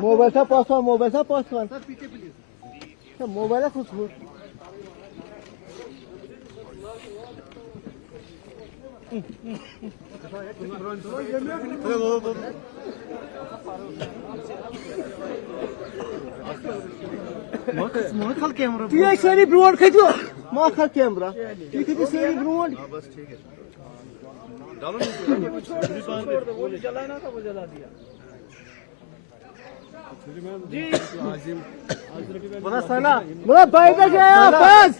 Mobile सा Paswan mobile है खुश ये सारी ब्रोड खिंचो माखा कैमरा ये खिंचो सारी ब्रोड बस ठीक है डालो वो जलाना था वो जला दिया जी बोला बैठा गया बस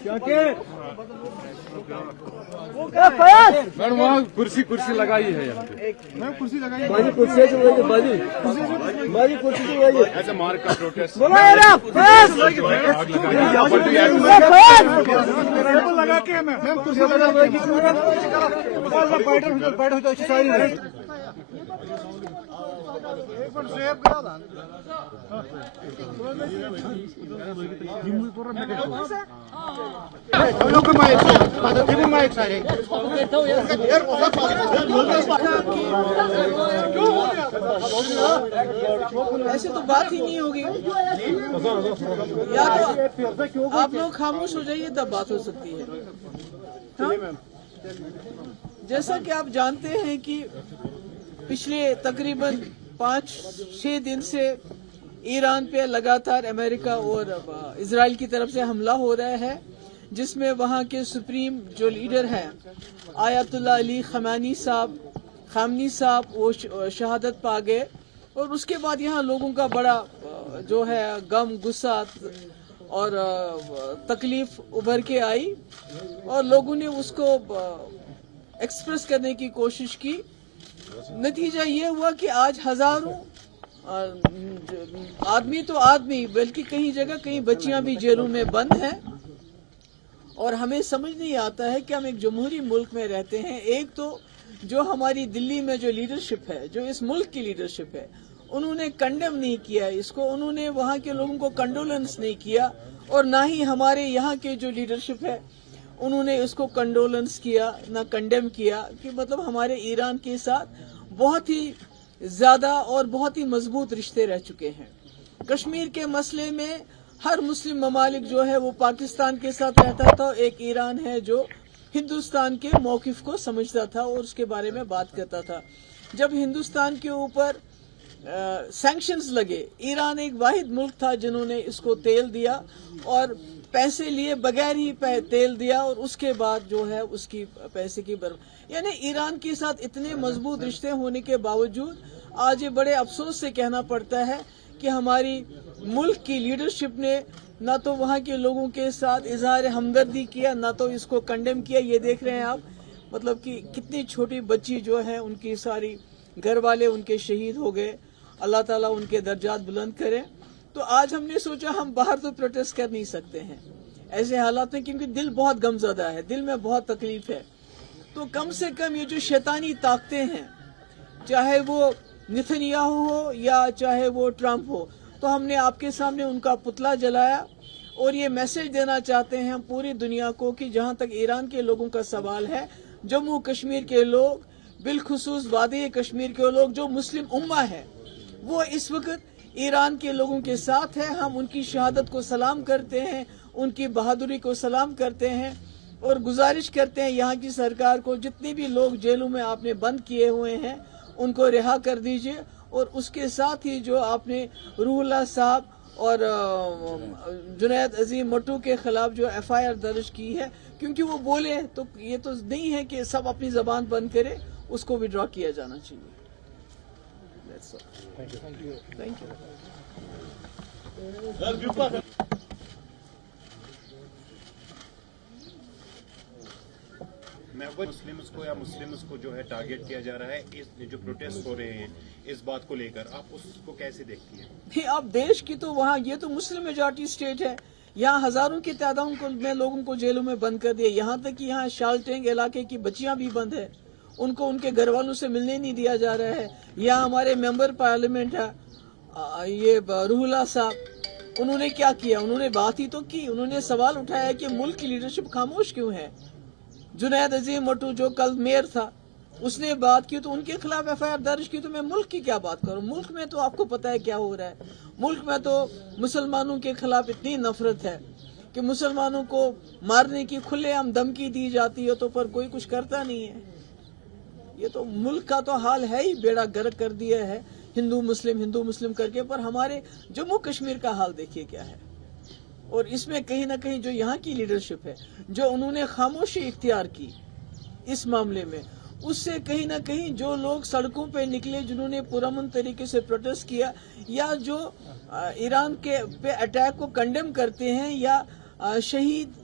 मैडम वहाँ कुर्सी लगाई है यहाँ पे मैम कुर्सी लगाई बाजी कुर्सी जो है बाजी कुर्सी जो है ऐसे मार्क का प्रोटेस्ट बोला यार बस लगा के मैम कुर्सी लगा के बैठ हो जाओ सारी एक बार सेव करा था ऐसे तो बात ही नहीं होगी या तो आप लोग खामोश हो जाइए तब बात हो सकती है। हाँ? जैसा कि आप जानते हैं कि पिछले तकरीबन 5-6 दिन से ईरान पे लगातार अमेरिका और इजराइल की तरफ से हमला हो रहा है, जिसमें वहाँ के सुप्रीम जो लीडर हैं आयतुल्ला अली खामनी साहब वो शहादत पा गए। और उसके बाद यहाँ लोगों का बड़ा जो है गम गुस्सा और तकलीफ उभर के आई और लोगों ने उसको एक्सप्रेस करने की कोशिश की। नतीजा ये हुआ कि आज हजारों आदमी तो आदमी बल्कि कई जगह कई बच्चियां भी जेलों में बंद हैं। और हमें समझ नहीं आता है कि हम एक जमहूरी मुल्क में रहते हैं। एक तो जो हमारी दिल्ली में जो लीडरशिप है, जो इस मुल्क की लीडरशिप है, उन्होंने कंडेम नहीं किया इसको, उन्होंने वहाँ के लोगों को कंडोलेंस नहीं किया। और ना ही हमारे यहाँ के जो लीडरशिप है उन्होंने इसको कंडोलेंस किया, ना कंडेम किया। कि मतलब हमारे ईरान के साथ बहुत ही ज्यादा और बहुत ही मजबूत रिश्ते रह चुके हैं। कश्मीर के मसले में हर मुस्लिम ममालिक जो है वो पाकिस्तान के साथ रहता था। एक ईरान है जो हिंदुस्तान के मौकिफ को समझता था और उसके बारे में बात करता था। जब हिंदुस्तान के ऊपर सैंक्शंस लगे, ईरान एक वाहिद मुल्क था जिन्होंने इसको तेल दिया और पैसे लिए बगैर ही तेल दिया और उसके बाद जो है उसकी पैसे की यानी ईरान के साथ इतने मजबूत रिश्ते होने के बावजूद आज ये बड़े अफसोस से कहना पड़ता है कि हमारी मुल्क की लीडरशिप ने ना तो वहाँ के लोगों के साथ इजहार हमदर्दी किया, ना तो इसको कंडेम किया। ये देख रहे हैं आप, मतलब कि कितनी छोटी बच्ची जो है उनकी सारी घर वाले उनके शहीद हो गए। अल्लाह ताला उनके दर्जात बुलंद करे। तो आज हमने सोचा हम बाहर तो प्रोटेस्ट कर नहीं सकते हैं ऐसे हालात में, क्योंकि दिल बहुत गमज़दा है, दिल में बहुत तकलीफ है। तो कम से कम ये जो शैतानी ताकतें हैं, चाहे वो नेतन्याहू हो या चाहे वो ट्रंप हो, तो हमने आपके सामने उनका पुतला जलाया और ये मैसेज देना चाहते हैं हम पूरी दुनिया को कि जहाँ तक ईरान के लोगों का सवाल है, जम्मू कश्मीर के लोग, बिलखुसूस वादी कश्मीर के लोग, जो मुस्लिम उम्मा है, वो इस वक्त ईरान के लोगों के साथ है। हम उनकी शहादत को सलाम करते हैं, उनकी बहादुरी को सलाम करते हैं और गुजारिश करते हैं यहाँ की सरकार को, जितने भी लोग जेलों में आपने बंद किए हुए हैं उनको रिहा कर दीजिए। और उसके साथ ही जो आपने रूहुल्लाह साहब और जुनैद अजीम मट्टू के खिलाफ जो FIR दर्ज की है, क्योंकि वो बोले, तो ये तो नहीं है कि सब अपनी जबान बंद करे, उसको विड्रॉ किया जाना चाहिए। Thank you. मुस्लिम्स को या मुस्लिम्स को जो है टारगेट किया जा रहा है, इस जो प्रोटेस्ट हो रहे हैं इस बात को लेकर आप उसको कैसे देखती हैं? नहीं, आप देश की तो वहाँ ये तो मुस्लिम मेजॉरिटी स्टेट है, यहाँ हजारों की तादाद में लोगों को जेलों में बंद कर दिया। यहाँ तक कि यहाँ शालटेंग इलाके की बच्चियां भी बंद है, उनको उनके घर वालों से मिलने नहीं दिया जा रहा है। यहाँ हमारे मेंबर पार्लियामेंट है ये रूहुल्लाह साहब, उन्होंने क्या किया? उन्होंने बात ही तो की, उन्होंने सवाल उठाया कि मुल्क की लीडरशिप खामोश क्यों है। जुनैद अजीम मटू जो कल मेयर था, उसने बात की तो उनके खिलाफ FIR दर्ज की। तो मैं मुल्क की क्या बात करूं? मुल्क में तो आपको पता है क्या हो रहा है। मुल्क में तो मुसलमानों के खिलाफ इतनी नफरत है कि मुसलमानों को मारने की खुलेआम धमकी दी जाती है, तो पर कोई कुछ करता नहीं है। ये तो मुल्क का तो हाल है ही, बेड़ा गर्क कर दिया है हिंदू मुस्लिम करके। पर हमारे जम्मू कश्मीर का हाल देखिए क्या है। और इसमें कहीं ना कहीं जो यहाँ की लीडरशिप है, जो उन्होंने खामोशी इख्तियार की इस मामले में, उससे कहीं ना कहीं जो लोग सड़कों पे निकले, जिन्होंने पुरअमन तरीके से प्रोटेस्ट किया, या जो ईरान के पे अटैक को कंडेम करते हैं, या शहीद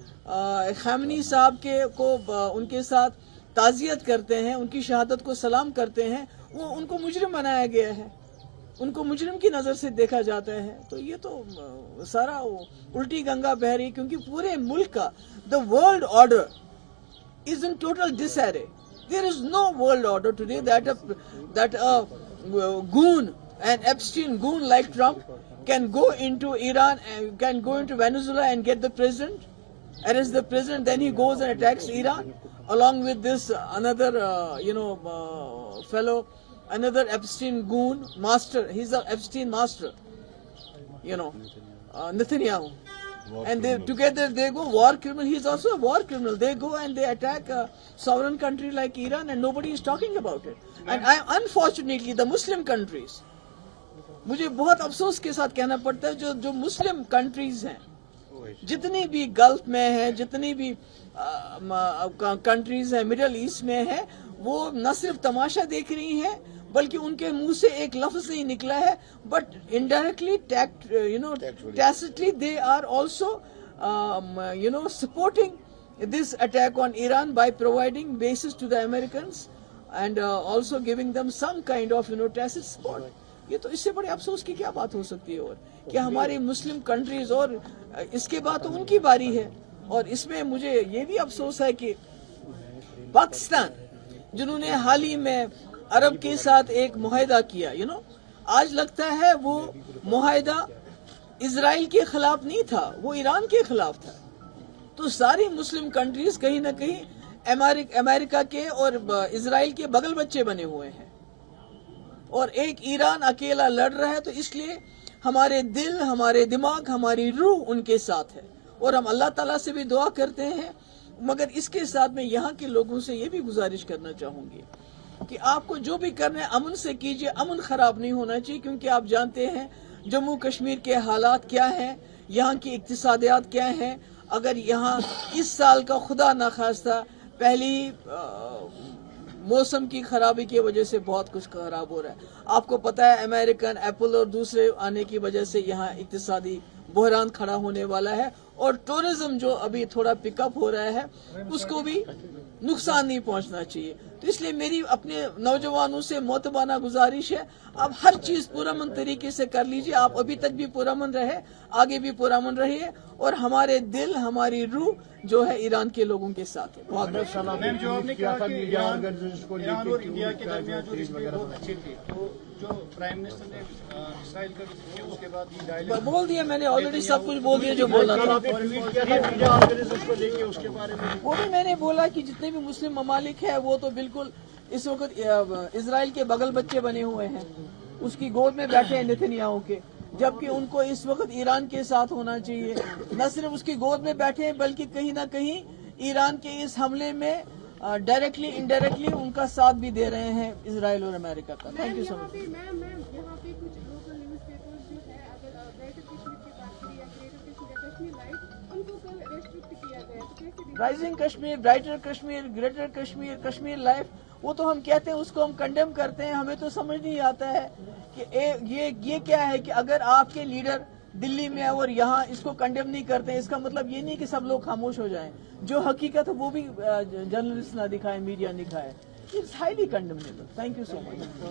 खामनी साहब को उनके साथ ताज़ियत करते हैं, उनकी शहादत को सलाम करते हैं, वो उनको मुजरिम बनाया गया है, उनको मुजरिम की नज़र से देखा जाता है। तो ये तो सारा उल्टी गंगा बह रही है, क्योंकि पूरे मुल्क का the world order is in total disarray. There is no world order today that a goon, an Epstein goon like Trump, can go into Iran and can go into Venezuela and get the president, arrest the president, then he goes and attacks Iran along with this another fellow, another Epstein goon master. He's an Epstein master, Netanyahu. And together they go war criminal. He's also a war criminal. They go and they attack a sovereign country like Iran, and nobody is talking about it. And unfortunately, the Muslim countries, मुझे बहुत अफसोस के साथ कहना पड़ता है, जो Muslim countries हैं, जितनी भी गल्फ में है, जितनी भी कंट्रीज हैं मिडिल ईस्ट में है, वो न सिर्फ तमाशा देख रही हैं, बल्कि उनके मुंह से एक लफ्ज नहीं निकला है, but indirectly tacitly they are also supporting this attack on Iran by providing bases to the Americans and also giving them some kind of tacit support. ये तो इससे बड़े अफसोस की क्या बात हो सकती है? और कि हमारी मुस्लिम कंट्रीज, और इसके बाद तो उनकी बारी है। और इसमें मुझे ये भी अफसोस है कि पाकिस्तान, जिन्होंने हाल ही में अरब के साथ एक मुआहदा किया, आज लगता है वो मुआहदा इजराइल के खिलाफ नहीं था, वो ईरान के खिलाफ था। तो सारी मुस्लिम कंट्रीज कहीं ना कहीं अमेरिका के और इजराइल के बगल बच्चे बने हुए हैं, और एक ईरान अकेला लड़ रहा है। तो इसलिए हमारे दिल, हमारे दिमाग, हमारी रूह उनके साथ है, और हम अल्लाह ताला से भी दुआ करते हैं। मगर इसके साथ में यहाँ के लोगों से ये भी गुजारिश करना चाहूंगी कि आपको जो भी करना है अमन से कीजिए, अमन खराब नहीं होना चाहिए, क्योंकि आप जानते हैं जम्मू कश्मीर के हालात क्या हैं, यहाँ की इक्तिसादियात क्या हैं। अगर यहाँ इस साल का खुदा ना खास्ता पहली मौसम की खराबी की वजह से बहुत कुछ खराब हो रहा है। आपको पता है अमेरिकन एप्पल और दूसरे आने की वजह से यहाँ इक्तिसादी बहरान खड़ा होने वाला है, और टूरिज्म जो अभी थोड़ा पिकअप हो रहा है उसको भी नुकसान नहीं पहुंचना चाहिए। तो इसलिए मेरी अपने नौजवानों से मोतबाना गुजारिश है, आप हर चीज पुरअमन तरीके से कर लीजिए। आप अभी तक भी पुरअमन रहे, आगे भी पुरअमन रहिए, और हमारे दिल, हमारी रूह जो है ईरान के लोगों के साथ है। बहुत मैम, जो आपने कहा कि ईरान और इंडिया के दरमियान जो रिश्ते बहुत अच्छे थे, तो जो प्राइम मिनिस्टर ने इसराइल का किया, उसके बाद ये डायलॉग बोल दिया मैंने, ऑलरेडी सब कुछ बोल दिया जो बोलना था। वो भी मैंने बोला कि जितने भी मुस्लिम ममालिक है वो तो बिल्कुल इस वक्त इसराइल के बगल बच्चे बने हुए हैं, उसकी गोद में बैठे हैं नेतन्याहू के, जबकि उनको इस वक्त ईरान के साथ होना चाहिए। न सिर्फ उसकी गोद में बैठे हैं, बल्कि कहीं ना कहीं ईरान के इस हमले में डायरेक्टली इनडायरेक्टली उनका साथ भी दे रहे हैं इसराइल और अमेरिका का। Thank you so much. यहाँ पे कुछ लोकल न्यूज़पेपर्स जो है, अगर ग्रेटर कश्मीर की बात करें या ग्रेटर कश्मीर लाइव, उनको कल रेस्ट्रिक्ट किया गया, तो कैसे? Rising Kashmir, brighter Kashmir, greater Kashmir, Kashmir life, वो तो हम कहते हैं, उसको हम कंडेम करते हैं। हमें तो समझ नहीं आता है कि ये क्या है कि अगर आपके लीडर दिल्ली में और यहाँ इसको कंडेम नहीं करते हैं, इसका मतलब ये नहीं कि सब लोग खामोश हो जाएं। जो हकीकत है वो भी जर्नलिस्ट ना दिखाए, मीडिया दिखाए। It's highly condemnable. Thank you so much.